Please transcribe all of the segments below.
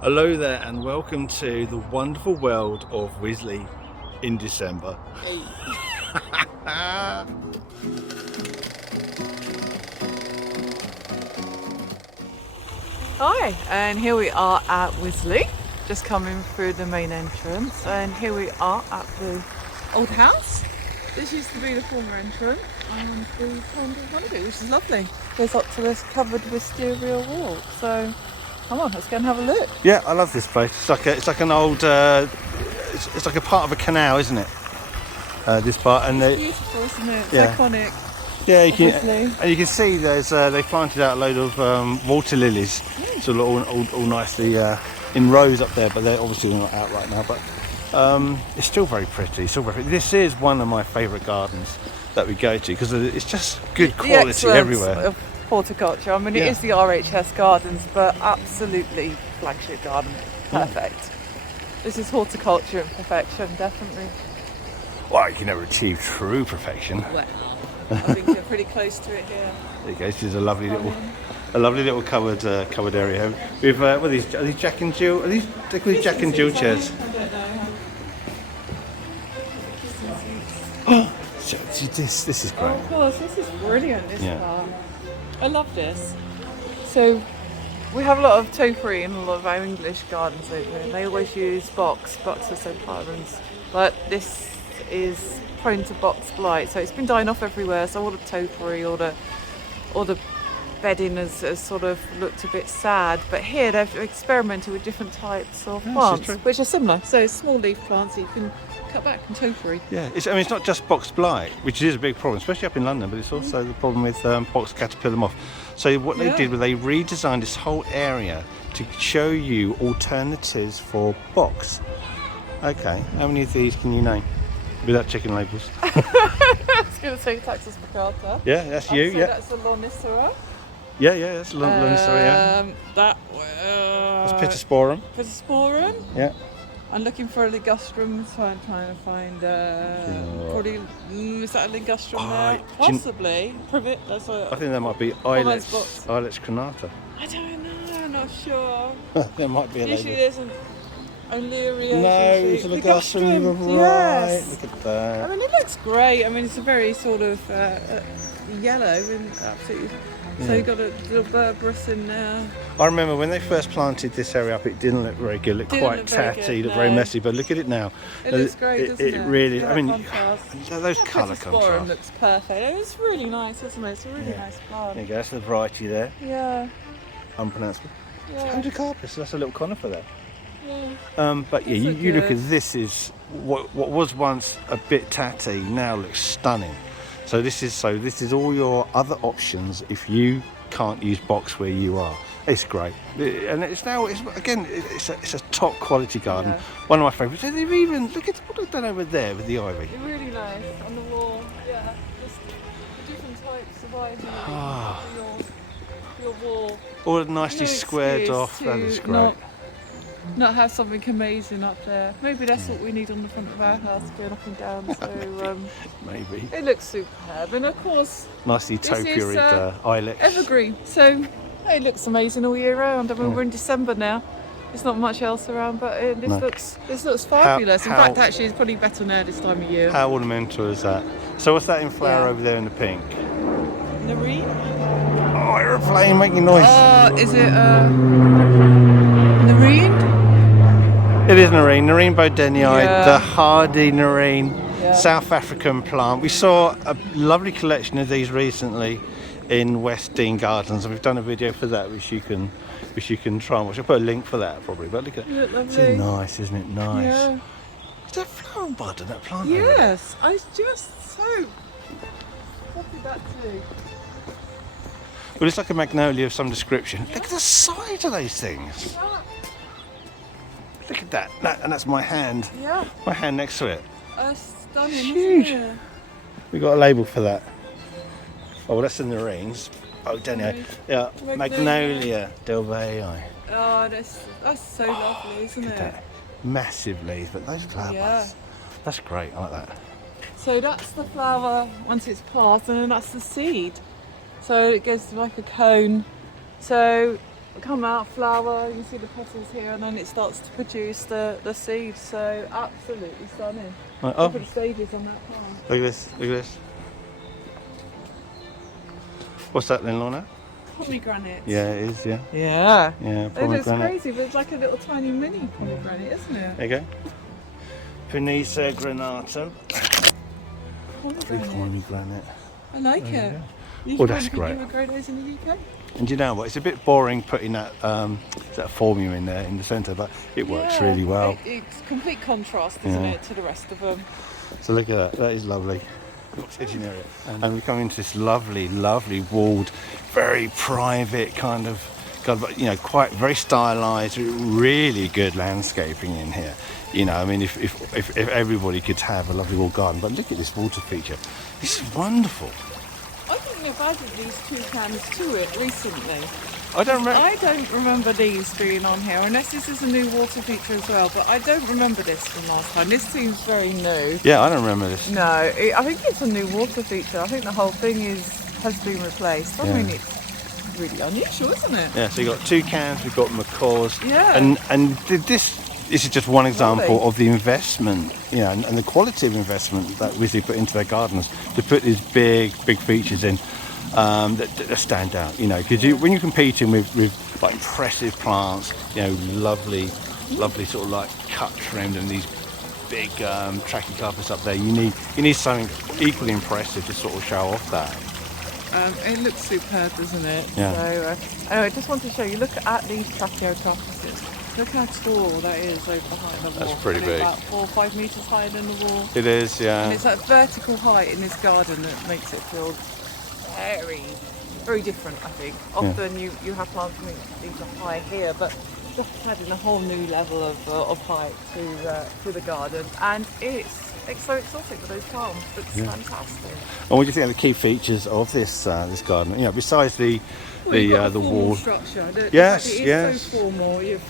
Hello there and welcome to the wonderful world of Wisley in December. Hi, and here we are at Wisley, just coming through the main entrance, and here we are at the old house. This used to be the former entrance, and we turned one of it, which is lovely. Goes up to this covered wisteria wall, so come on, let's go and have a look. Yeah, I love this place. It's like an old, it's like a part of a canal, isn't it? This part, and It's beautiful, isn't it? It's iconic. Yeah, you Obviously. can see there's they planted out a load of water lilies, so all nicely in rows up there. But they're obviously not out right now. But it's still very pretty. This is one of my favourite gardens that we go to because it's just good quality everywhere. Of horticulture. I mean, it is the RHS Gardens, but absolutely flagship garden. Perfect. This is horticulture in perfection, definitely. Well, you can never achieve true perfection. Well, I think we're pretty close to it here. There you go. This is a lovely little covered area. With what are these Jack and Jill? Are these Jack and Jill chairs? I don't know. Oh, this is great. Oh, of course, this is brilliant. This Yeah. part. I love this. So we have a lot of topiary in a lot of our English gardens over here. They always use box are so parents, but this is prone to box blight, so it's been dying off everywhere. So all the topiary, all the bedding has sort of looked a bit sad. But here they've experimented with different types of plants, which are similar. So small leaf plants that you can cut back and topiary. Yeah, it's not just box blight, which is a big problem, especially up in London, but it's also the problem with box caterpillar moth. So what they did was they redesigned this whole area to show you alternatives for box. Okay, how many of these can you name without checking labels? I was going to say Taxus baccata. Yeah, that's you. Yeah, That's a Lonicera. yeah, that's Lonicera. That's Pittosporum. Pittosporum. Yeah. I'm looking for a ligustrum, so I'm trying to find probably is that a ligustrum there? Possibly. Privet. That's I think that might be Ilex crenata. I don't know. I'm not sure. There might be a Usually label. there's an Oleria. No, it's a ligustrum. You're right. Yes. Look at that. I mean, it looks great. I mean, it's a very sort of yellow and absolutely. So you've got a little berberis in there. I remember when they first planted this area up, it didn't look very good. It looked quite tatty, looked very messy. But look at it now. It looks great, doesn't it? It really. I mean, contrast. those colour contrasts. Looks perfect. It's really nice, isn't it? It's a really nice plant. There you go. That's the variety there. Yeah. Unpronounceable. Yeah. Hondocarpus. That's a little conifer there. Yeah. But yeah, you look at this. Is what was once a bit tatty now looks stunning. So this is all your other options if you can't use box where you are. It's great, and it's a top quality garden. Yeah. One of my favourites. And they've even look at what they've done over there with the ivy. It's really nice on the wall. Yeah. Just different types of ivy for your wall. All nicely squared off. That is great. Not have something amazing up there. Maybe that's what we need on the front of our house, going up and down. So Maybe. it looks superb, and of course Nicely topiaried ilex. evergreen. So it looks amazing all year round. I mean, we're in December now. There's not much else around, but this looks fabulous. In fact, actually, it's probably better now this time of year. How ornamental is that? So what's that in flower over there in the pink? Nerine? Oh, aeroplane making noise. Is it Nerine? It is Nerine Bodenii, the hardy Nerine, South African plant. We saw a lovely collection of these recently in West Dean Gardens, and we've done a video for that, which you can try and watch. I'll put a link for that probably. But look at it. It's nice, isn't it? Nice. Yeah. Is that flower bud in that plant? Yes, I was just so. What did that do? Well, it's like a magnolia of some description. Look at the size of those things. Look at that. And that's my hand. Yeah. My hand next to it. Stunning. It's huge. Isn't it? We got a label for that. Oh, well, that's the Nerines. Oh, Daniel. Yeah, Magnolia Delvei. Oh, that's so lovely, isn't it? That. Massive leaves, but those flowers. That's great. I like that. So that's the flower once it's passed, and then that's the seed. So it goes like a cone. So come out, flower. You can see the petals here, and then it starts to produce the seeds. So absolutely stunning. Oh, Look at the stages on that plant. look at this, look at this. What's that then, Lorna? Pomegranate. Yeah, it is, yeah. Yeah. Yeah, It looks pomegranate. crazy, but it's like a little tiny mini pomegranate, isn't it? There you go. Panisa granatum. Pomegranate. Pomegranate. I like it. Oh, that's great. You would grow those in the UK? And do you know what? It's a bit boring putting that formula in there in the centre, but it works really well. It's complete contrast, isn't it, to the rest of them? So look at that. That is lovely. Edging area. And we come into this lovely, lovely walled, very private kind of, you know, quite very stylised, really good landscaping in here. You know, I mean, if everybody could have a lovely walled garden, but look at this water feature. This is wonderful. I think they've added these toucans to it recently. I don't remember these being on here, unless this is a new water feature as well, but I don't remember this from last time. This seems very new. Yeah, I don't remember this. No, I think it's a new water feature. I think the whole thing has been replaced. I mean, it's really unusual, isn't it? Yeah, so you've got toucans, we've got macaws. Yeah. And this is just one example of the investment, you know, and the quality of investment that Wisley put into their gardens to put these big features in that stand out, you know, because when you're competing with like impressive plants, you know, lovely sort of like cut trimmed and these big trachycarpus up there, you need something equally impressive to sort of show off that. It looks superb, doesn't it? Yeah. So, anyway, I just want to show you, look at these trachycarpuses. Look how tall that is over the height of the wall. That's pretty big. About 4 or 5 metres higher than the wall. It is, yeah. And it's that vertical height in this garden that makes it feel very, very different, I think. Often you have plants these are high here, but just adding a whole new level of height to the garden, and it's so exotic with those palms. It's fantastic. And what do you think are the key features of this garden? You know, besides the wall structure. Yes, it is so formal. You've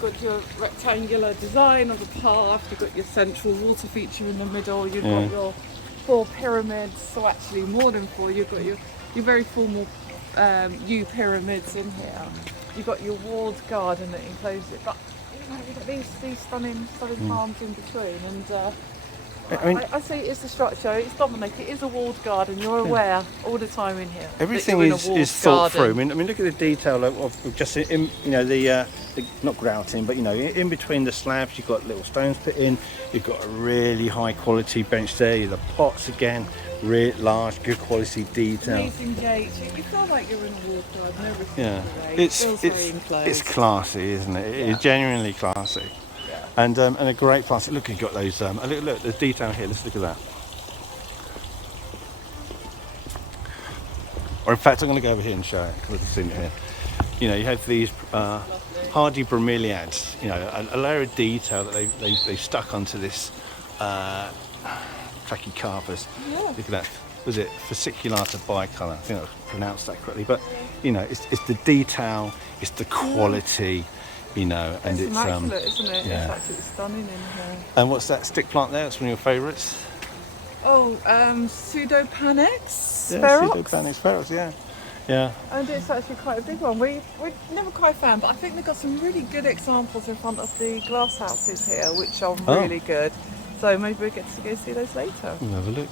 got your rectangular design of the path. You've got your central water feature in the middle. You've got your 4 pyramids. So actually more than 4. You've got your very formal U pyramids in here. You've got your walled garden that encloses it. But you've got these stunning palms in between. And I say it's the structure. It's Dominic. It is a walled garden. You're aware all the time in here. Everything is thought through. I mean, look at the detail of just in, you know, the not grouting, but you know, in between the slabs, you've got little stones put in. You've got a really high quality bench there. The pots again, really large, good quality detail. Amazing gates. You feel like you're in a walled garden every single day. It's classy, isn't it? It's genuinely classy. And a great plant. Look, you've got those. Look, there's detail here. Let's look at that. Or in fact, I'm going to go over here and show it because I've seen it here. You know, you have these hardy bromeliads. You know, a layer of detail that they stuck onto this trachycarpus. Yeah. Look at that. Was it fasciculata bicolor? I think I pronounced that correctly. But you know, it's the detail, it's the quality. You know, and it's immaculate, isn't it? Yeah. It's absolutely stunning in here. And what's that stick plant there? It's one of your favourites. Oh, Pseudopanex Yeah, ferox. Pseudopanex ferox, yeah. And it's actually quite a big one. We're never quite found, but I think they've got some really good examples in front of the glass houses here, which are really good. So maybe we'll get to go see those later. We'll have a look.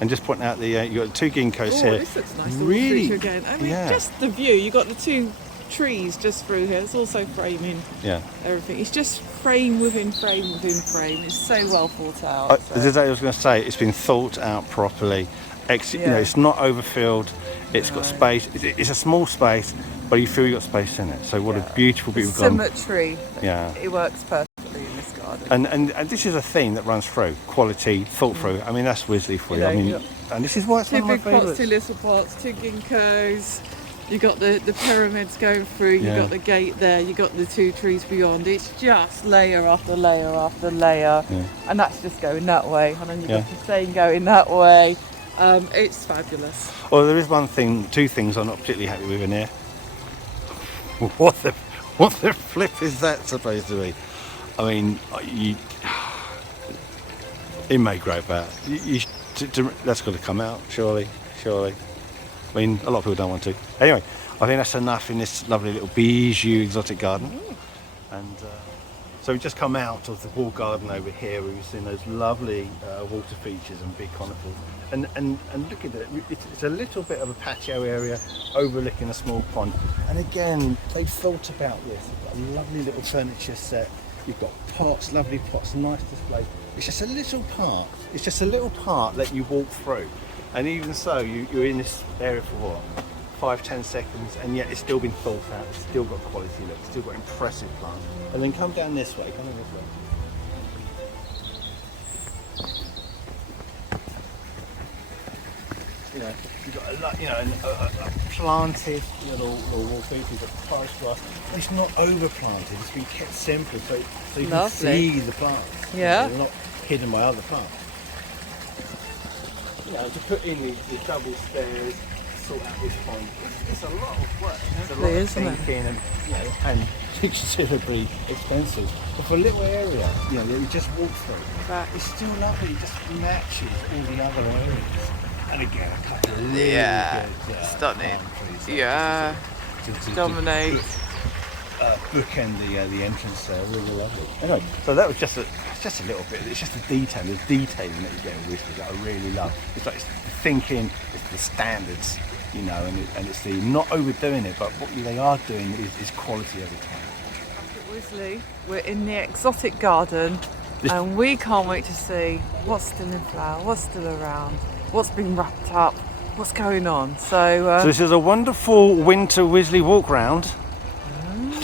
And just pointing out you've got 2 ginkgos here. This looks nice. Really? Again. I mean, just the view. You've got the 2 trees just through here. It's also framing everything. It's just frame within frame within frame. It's so well thought out. As I was going to say, it's been thought out properly. You know, it's not overfilled. It's got space. It's a small space, but you feel you've got space in it. So what a beautiful garden. Symmetry. Yeah. It works perfectly in this garden. And this is a theme that runs through quality, thought through. I mean, that's Wisley for you. I mean, and this is why it's one of my favourites. 2 big pots, 2 little pots, 2 ginkgos. You got the pyramids going through. You got the gate there. You got the 2 trees beyond. It's just layer after layer after layer, and that's just going that way. And then you got the same going that way. It's fabulous. Well, there is 2 things I'm not particularly happy with in here. What the flip is that supposed to be? I mean, it may grow back. That's got to come out, surely. I mean, a lot of people don't want to. Anyway, I think that's enough in this lovely little bijou exotic garden. And so we've just come out of the wall garden over here where we've seen those lovely water features and big conifers. And look at it, it's a little bit of a patio area overlooking a small pond. And again, they've thought about this. They've got a lovely little furniture set. You've got pots, lovely pots, nice display. It's just a little part. It's just a little part that you walk through. And even so, you're in this area for what? 5-10 seconds, and yet it's still been thought out. It's still got quality look. It's still got impressive plants. And then come down this way. Come down this way. You know, you've got a lot. You know, a planted little wall feature. You've got forest grass. It's not overplanted. It's been kept simple, so you can see the plants. Yeah. They're not hidden by other plants. You know, to put in these double stairs, sort out this pond, it's a lot of work. It's a lot of thinking, and you know, and considerably expensive. But for a little area, you know, that you just walk through, it's still lovely. It just matches all the other areas. And again, a couple of really good, stunning. palm trees. Yeah, to dominate. Bookend the entrance there, really lovely. Anyway, so that was just a little bit. It's just the detailing that you get with Wisley that I really love. It's like it's the thinking, it's the standards, you know, and it's the not overdoing it, but what they are doing is quality every time. At Wisley, we're in the exotic garden, and we can't wait to see what's still in flower, what's still around, what's been wrapped up, what's going on. So this is a wonderful winter Wisley walk round.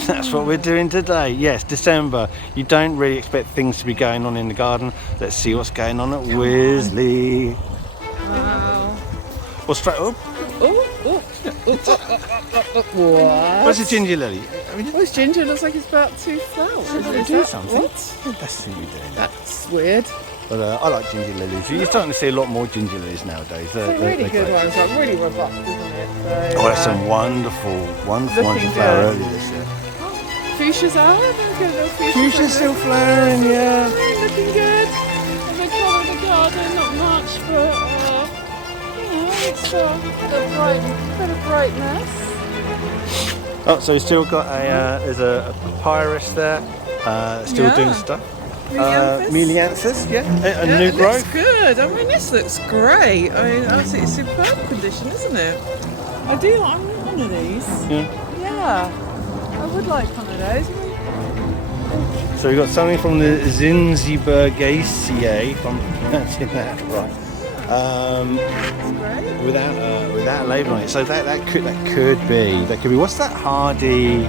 That's what we're doing today. Yes, December. You don't really expect things to be going on in the garden. Let's see what's going on at Wisley. wow. Well, straight up. What? Where's the ginger lily? Where's ginger? Looks like it's about to flower. Should we do something? What? That's what we're doing. That's weird. But I like ginger lilies. You're starting to see a lot more ginger lilies nowadays. They're really good ones. Like really robust, isn't it? So, oh, there's some wonderful ones to flower earlier this year. Fuchsia's out. Fuchsia's still flowering, yeah. Looking good. And the colour of the garden, not much, but you know, it's a bit of brightness. Oh, so you still got there's a papyrus there, still doing stuff. Melianthus, yeah, a new growth. Looks good. I mean, this looks great. I mean, absolutely superb condition, isn't it? I do like. I want one of these. Yeah. I would like one of those. So we've got something from the Zinzibergaceae, if I'm pronouncing that right. Without a label on it. So that could be. What's that hardy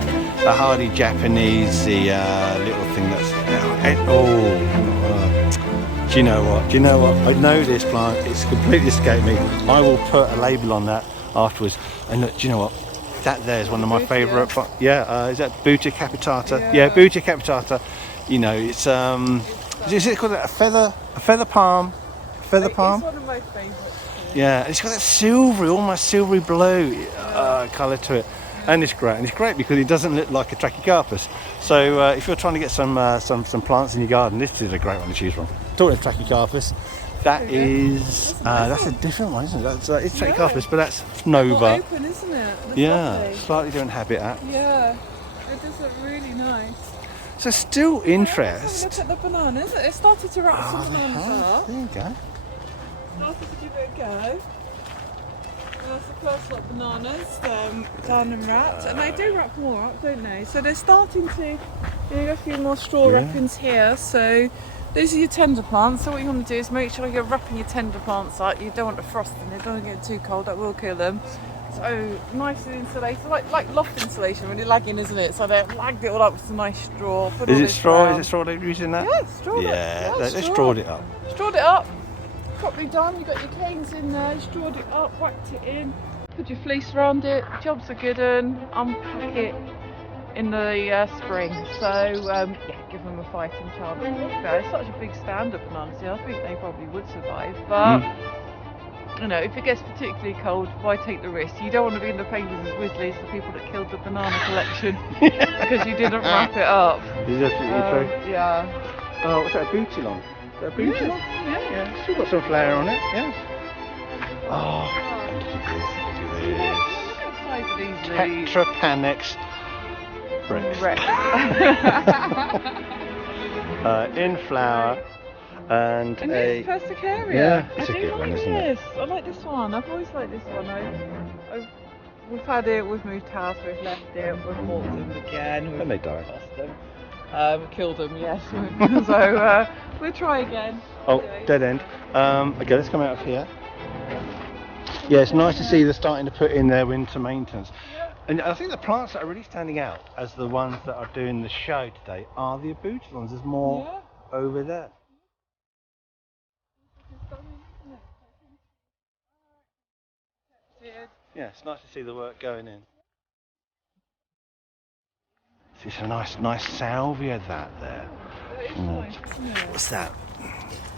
Japanese little thing that's do you know what? I know this plant. It's completely escaped me. I will put a label on that afterwards. And look, do you know what? That there is one of my favourite. Is that Buta capitata? Yeah, Buta capitata. You know, it's is it called a feather palm? Feather palm. It's one of my favourites. Yeah, and it's got that almost silvery blue colour to it, and it's great because it doesn't look like a Trachycarpus. So if you're trying to get some plants in your garden, this is a great one to choose from. Talking of Trachycarpus, that's a different one, isn't it? It's Trachycarpus, but that's Nova. More open, isn't it? That's lovely. Slightly different habitat. Yeah, it does look really nice. So still interest. Look at the bananas. It started to wrap some bananas up. There you go. Started to give it a go. That's the first lot of bananas done and wrapped, and they do wrap more up, don't they? So they're starting to. You got a few more straw wrappings here. So these are your tender plants. So what you want to do is make sure you're wrapping your tender plants up. You don't want to frost them. They don't get too cold. That will kill them. So nice insulated, like loft insulation, really lagging, isn't it? So they've lagged it all up with some nice straw. Is it straw? Is it straw they're using that? Yeah, straw. They strawed it up. Strawed it up. Properly done. You got your canes in there. You strawed it up, whacked it in, put your fleece around it. Job's a good one. Unpack it in the spring. So give them a fighting chance. It's such a big stand of bananas. I think they probably would survive, but. You know, if it gets particularly cold, why take the risk? You don't want to be in the papers as Wisley as the people that killed the banana collection because you didn't wrap it up. Is that true? Yeah. Oh, what's that, a boutilon? Is that a boutilon? Yeah. Still got some flower on it, yeah. Oh, look at this. size of these leaves. Tetrapanax Rex. In flower and a it's Persicaria. yeah, it's I a do good like one, isn't this. it? I like this one. I've always liked this one. We've had it. We've moved house. We've left it. We've bought them again. And they died. Lost them. Killed them. Yes. So we'll try again. Oh, dead end. Okay, let's come out of here. Yeah, it's nice to see they're starting to put in their winter maintenance. And I think the plants that are really standing out as the ones that are doing the show today are the abutilons. There's more over there. Yeah, it's nice to see the work going in. See some nice salvia there. What's that?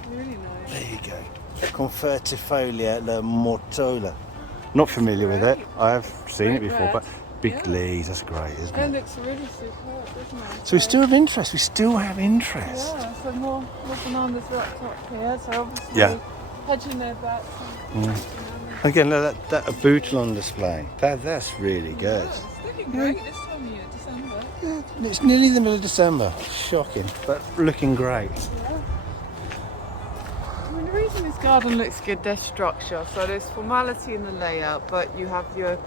Really nice. There you go. Confertifolia la mortola. Not familiar with it. I have seen it before, but big leaves, that's great, isn't It it? looks really superb, doesn't it? So we still have interest. We still have interest. Yeah, so more bananas right up here. So obviously hedging their bets. Again, look, that abutilon display. That's really good. It's looking great this time of year, December. Yeah, it's nearly the middle of December. Shocking, but looking great. Yeah. I mean, the reason this garden looks good, there's structure. So there's formality in the layout, but you have your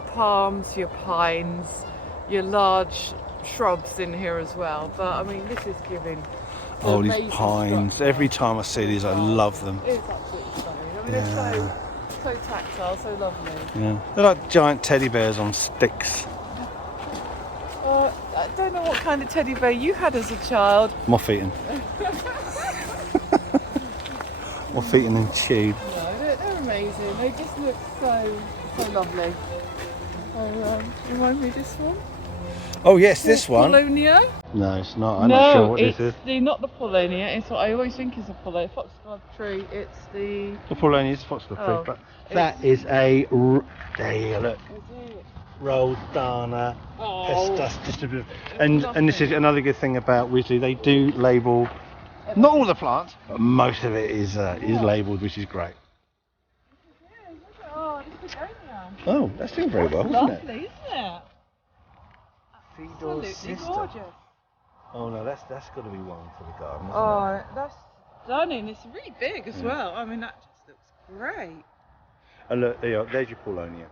palms, your pines, your large shrubs in here as well. But I mean, this is giving. Oh, these pines. Structure. Every time I see these, I love them. It's absolutely stunning. I mean, they're so tactile, so lovely. Yeah. They're like giant teddy bears on sticks. I don't know what kind of teddy bear you had as a child. Moth-eaten. Moth-eaten and chewed. No, they're amazing. They just look so lovely. So, remind me of this one? Oh yes, this one. Polonia? No, it's not. I'm not sure what this is. It's not the Polonia. It's what I always think is a Polonia. Foxglove tree. It's the... The Paulownia is foxglove tree, Oh, but that is a... There you go, look. Roldana pestas distributive. And this is another good thing about Wisley. They do label, not all the plants, but most of it is labelled, which is great. Oh, this begonia. Oh, that's doing very well, isn't it? Lovely, isn't it? Fedor's Absolutely sister. gorgeous. Oh no, that's got to be one for the garden, isn't it? Oh, that's stunning. It's really big as well. I mean, that just looks great. And look, there's your Paulownia.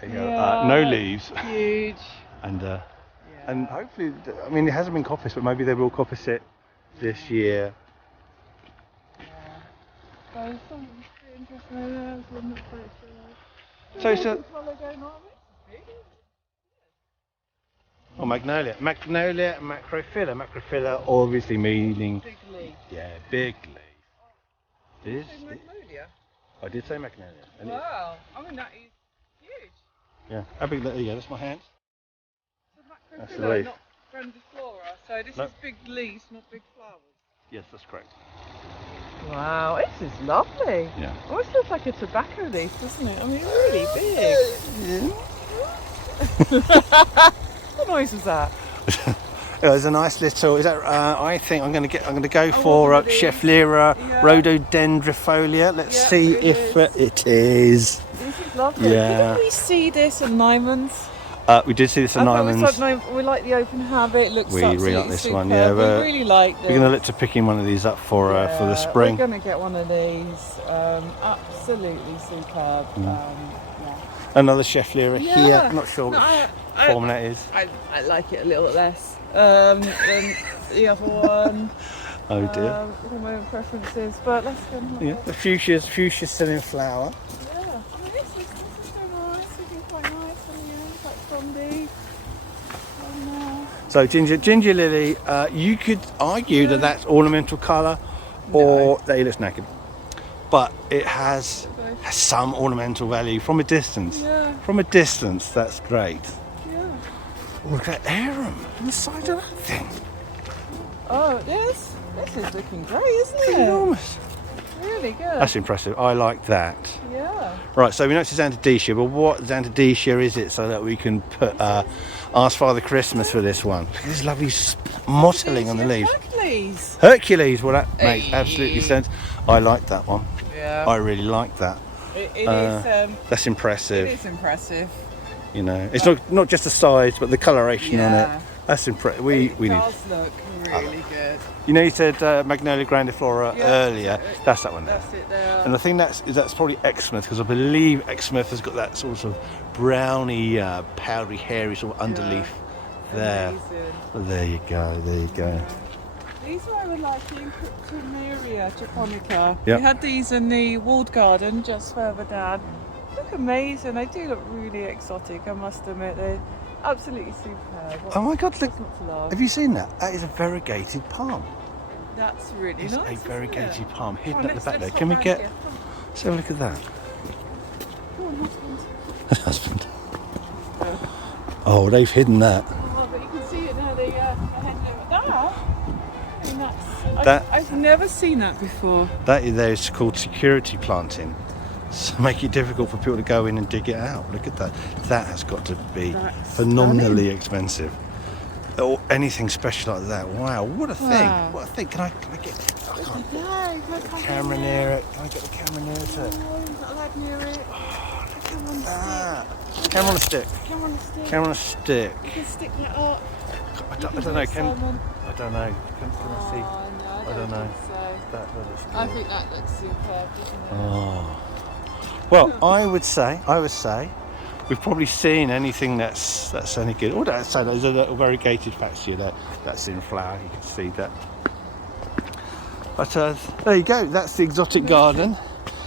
There you go. Yeah, no leaves. Huge. And hopefully, I mean, it hasn't been coppiced, but maybe they will coppice it this year. So something interesting. So it's a... Oh, magnolia. Magnolia macrophylla. Macrophylla obviously meaning... Big leaf. Yeah, big leaf. It is... Magnolia? I did say magnolia. And Wow. I mean, that is huge. yeah, how big... Yeah, that's my hand. That's the Macrophylla, leaf. not grandiflora. So this is big leaves, not big flowers. Yes, that's correct. Wow, this is lovely. Yeah. Almost looks like a tobacco leaf, doesn't it? I mean, really big. What noise was that? There's a nice little. Is that? I think I'm going to go for Schefflera rhododendrifolia. Let's see if it is. This is lovely. Yeah. Didn't we see this at Nyman's? We did see this at Nyman's. We like the open habit. It looks We really like this superb. one. Yeah, we really like this. We're going to look to picking one of these up for the spring. We're going to get one of these. Absolutely superb. Another Schefflera here. I'm not sure No, which form that is. I like it a little less than the other one. Oh dear. For my own preferences, but let's go and have a Yeah, the fuchsia's still in flower. Yeah, I mean, this is so nice. Looking quite nice on the end, quite frondy. So ginger lily, you could argue that that's ornamental colour, or that it looks naked, but it has some ornamental value from a distance. Yeah. From a distance, that's great. Yeah. Look at arum on the side of that thing. Oh, this is looking great, isn't it? Enormous. Really good. That's impressive. I like that. Yeah. Right, so we know it's Xanthodecia, but what Xanthodecia is it so that we can put ask Father Christmas for this one? Look at this lovely mottling on the leaves. Hercules. Hercules, well that makes absolutely sense. I like that one. Yeah. I really like that. It is. That's impressive. It is impressive. You know, it's not just the size, but the coloration on it. That's impressive. We It need. does look really good. You know, you said Magnolia grandiflora earlier. That's that one there. That's it there. And I think that's probably Exmouth, because I believe Exmouth has got that sort of browny, powdery, hairy sort of underleaf there. Amazing. Well, there you go. There you go. These are like in Cryptomeria japonica. Yep. We had these in the walled garden just further down. Look amazing. They do look really exotic, I must admit. They're absolutely superb. Oh my God! Look, What's not to love? have you seen that? That is a variegated palm. That's really It's nice. a variegated palm hidden Come on, at the back there. let's Can we hop get? round here. Come on. Let's have a look at that. Come on, husband. Husband. Oh, they've hidden that. Oh, but you can see it now. They handle it with that. I mean, That- I've never seen that before. That there is called security planting. So make it difficult for people to go in and dig it out. Look at that. That has got to be That's phenomenally expensive. Or anything special like that. Wow, what a thing. Wow. What a thing. Can I get I can't No, get the camera near it? Can I get the camera near it? No, you're not allowed near it. Come on, Ah, camera on a stick. Come on, stick. Camera on a stick. You can stick that up. I You don't do know. it, Can Simon. I don't know. Can I see? Oh, no, I don't know. think so. That looks good. I think that looks superb, doesn't it? Oh. Well, I would say, we've probably seen anything that's any good. Oh, that's there's a little variegated faxia there. That's in flower. You can see that. But there you go. That's the exotic garden.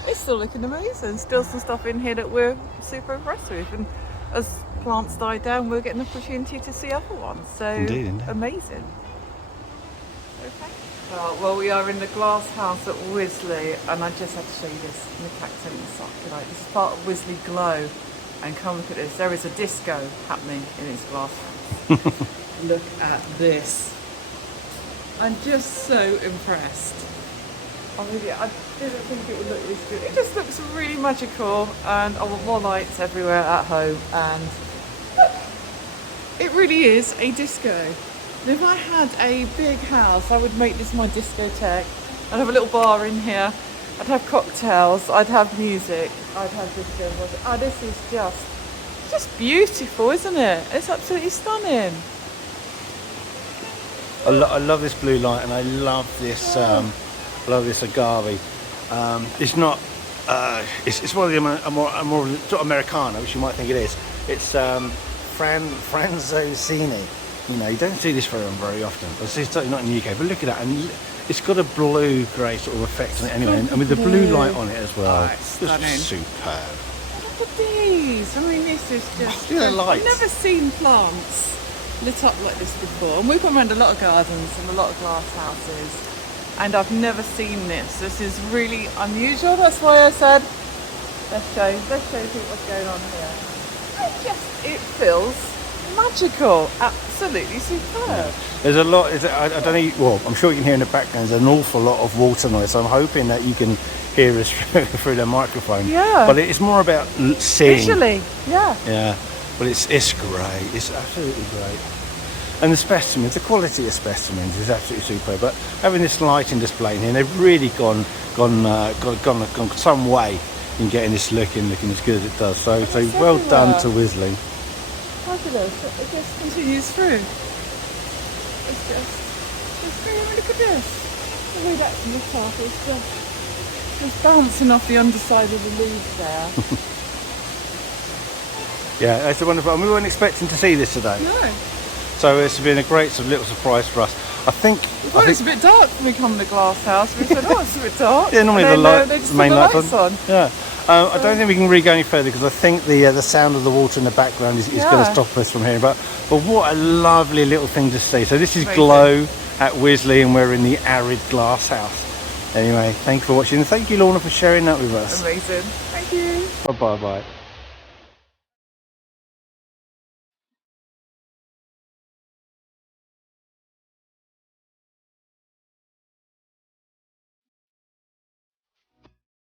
It's still looking amazing. Still some stuff in here that we're super impressed with. And as plants die down, we're getting the opportunity to see other ones. So Indeed. amazing. Okay. Well, we are in the glass house at Wisley, and I just had to show you this Nicactin succulent. This is part of Wisley Glow, and come look at this. There is a disco happening in this glass house. Look at this. I'm just so impressed. I didn't think it would look this good. It just looks really magical, and I want more lights everywhere at home. And look, it really is a disco. And if I had a big house, I would make this my discotheque. I'd have a little bar in here. I'd have cocktails. I'd have music. I'd have disco. Oh, this is just beautiful, isn't it? It's absolutely stunning. I love this blue light, and I love this. Agave. It's not. It's one of the more sort of Americana, which you might think it is. It's Franzosini. You know, you don't see this very often. It's certainly not in the UK, but look at that, and it's got a blue-grey sort of effect on it anyway, and with the blue light on it as well. Oh, it's stunning. Just superb. Look at these. I mean, this is just. Look at the lights. I've never seen plants lit up like this before. And we've gone around a lot of gardens and a lot of glass houses, and I've never seen this. This is really unusual. That's why I said, let's show people what's going on here. It feels magical. Absolutely superb. There's a lot. I don't know. Well, I'm sure you can hear in the background. There's an awful lot of water noise. So I'm hoping that you can hear us through the microphone. Yeah. But it's more about seeing. Visually, yeah. Yeah. But it's great. It's absolutely great. And the specimens, the quality of specimens is absolutely superb. But having this lighting display in here, they've really gone some way in getting this looking as good as it does. So well done to Wisley. Fabulous. It just continues through. It's really, look at this. The way that's lit up, it's just bouncing off the underside of the leaves there. Yeah, it's a wonderful. And we weren't expecting to see this today. No. So it's been a great sort of little surprise for us. I think it's a bit dark when we come to the glass house. We said, oh, it's a bit dark. Yeah, normally and the they just main put the lights lights on. Yeah. I don't think we can really go any further because I think the sound of the water in the background is going to stop us from hearing. But what a lovely little thing to see. So this is Glow at Wisley, and we're in the arid glass house. Anyway, thank you for watching, and thank you, Lorna, for sharing that with us. Amazing. Thank you. Bye.